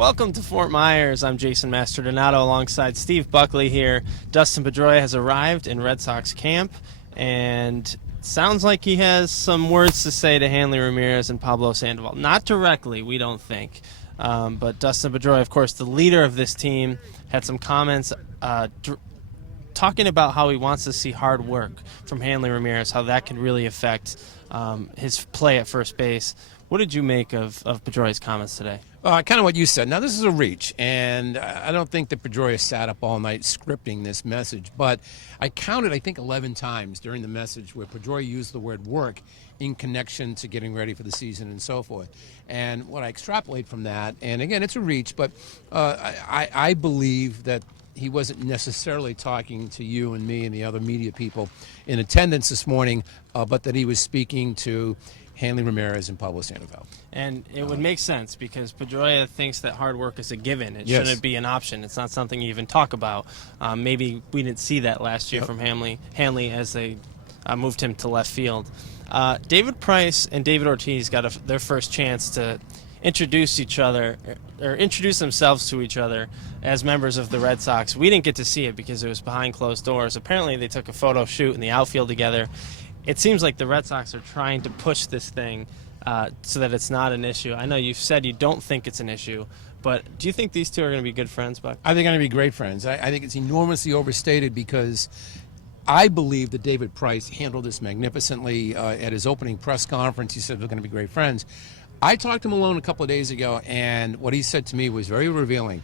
Welcome to Fort Myers. I'm Jason Mastrodonato alongside Steve Buckley here. Dustin Pedroia has arrived in Red Sox camp, and sounds like he has some words to say to Hanley Ramirez and Pablo Sandoval. Not directly, we don't think. But Dustin Pedroia, of course, the leader of this team, had some comments talking about how he wants to see hard work from Hanley Ramirez, how that can really affect his play at first base. What did you make of Pedroia's comments today? Kind of what you said. Now, this is a reach, and I don't think that Pedroia sat up all night scripting this message, but I counted, I think, 11 times during the message where Pedroia used the word work in connection to getting ready for the season and so forth. And what I extrapolate from that, and again, it's a reach, but I believe that he wasn't necessarily talking to you and me and the other media people in attendance this morning, but that he was speaking to Hanley Ramirez and Pablo Sandoval. And it would make sense because Pedroia thinks that hard work is a given. It Yes. shouldn't be an option. It's not something you even talk about. Maybe we didn't see that last year from Hanley as they moved him to left field. David Price and David Ortiz got their first chance to introduce each other or introduce themselves to each other as members of the Red Sox. We didn't get to see it because it was behind closed doors. Apparently they took a photo shoot in the outfield together. It seems like the Red Sox are trying to push this thing so that it's not an issue. I know you've said you don't think it's an issue, but do you think these two are going to be good friends, Buck? I think they're going to be great friends. I think it's enormously overstated because I believe that David Price handled this magnificently at his opening press conference. He said they're going to be great friends. I talked to him alone a couple of days ago, and what he said to me was very revealing.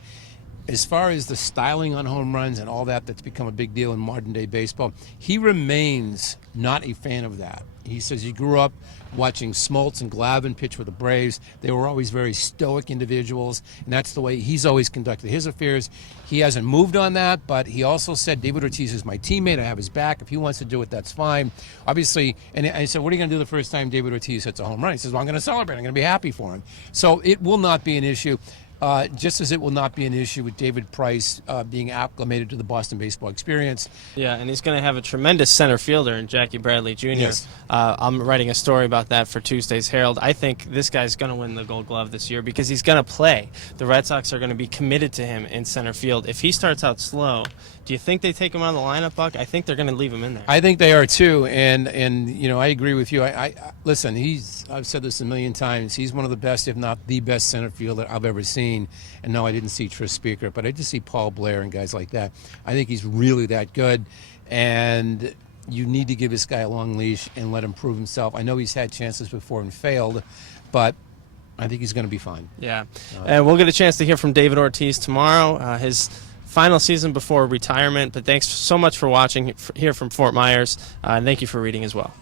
As far as the styling on home runs and all that's become a big deal in modern-day baseball, he remains not a fan of that. He says he grew up watching Smoltz and Glavine pitch for the Braves. They were always very stoic individuals, and that's the way he's always conducted his affairs. He hasn't moved on that, but he also said, David Ortiz is my teammate. I have his back. If he wants to do it, that's fine. Obviously, and I said, what are you going to do the first time David Ortiz hits a home run? He says, well, I'm going to celebrate. I'm going to be happy for him. So it will not be an issue. Just as it will not be an issue with David Price being acclimated to the Boston baseball experience. Yeah, and he's going to have a tremendous center fielder in Jackie Bradley Jr. Yes. I'm writing a story about that for Tuesday's Herald. I think this guy's going to win the Gold Glove this year because he's going to play. The Red Sox are going to be committed to him in center field. If he starts out slow, do you think they take him out of the lineup, Buck? I think they're going to leave him in there. I think they are too, and you know, I agree with you. I listen. I've said this a million times. He's one of the best, if not the best, center fielder I've ever seen. And no, I didn't see Tris Speaker, but I did see Paul Blair and guys like that. I think he's really that good, and you need to give this guy a long leash and let him prove himself. I know he's had chances before and failed, but I think he's going to be fine. Yeah, and we'll get a chance to hear from David Ortiz tomorrow. His final season before retirement. But thanks so much for watching here from Fort Myers, and thank you for reading as well.